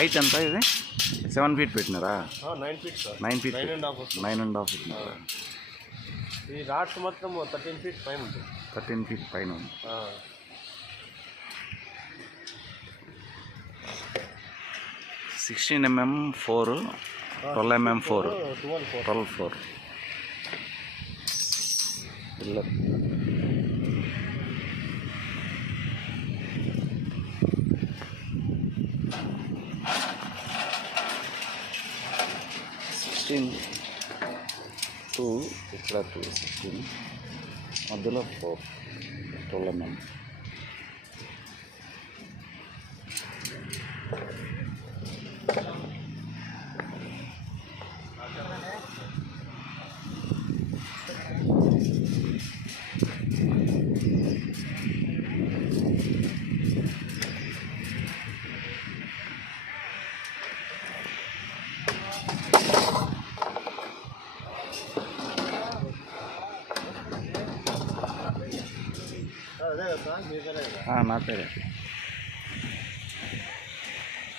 Height ఎంత ఇది? Seven feet పెట్టినారా? Nine feet nine feet nine and half పెట్టినారా ఈ rods మాత్రం థర్టీన్ ఫీట్ పైన ఉంటుంది. థర్టీన్ ఫీట్ పైన ఉంది. Sixteen MM four twelve MM four. Twelve four. Twelve four. Pillar sixteen two ఇక్కడ two sixteen మధ్యలో ఫోర్ ట్వెల్వ్ ఎంఎం అదే నా పేరే.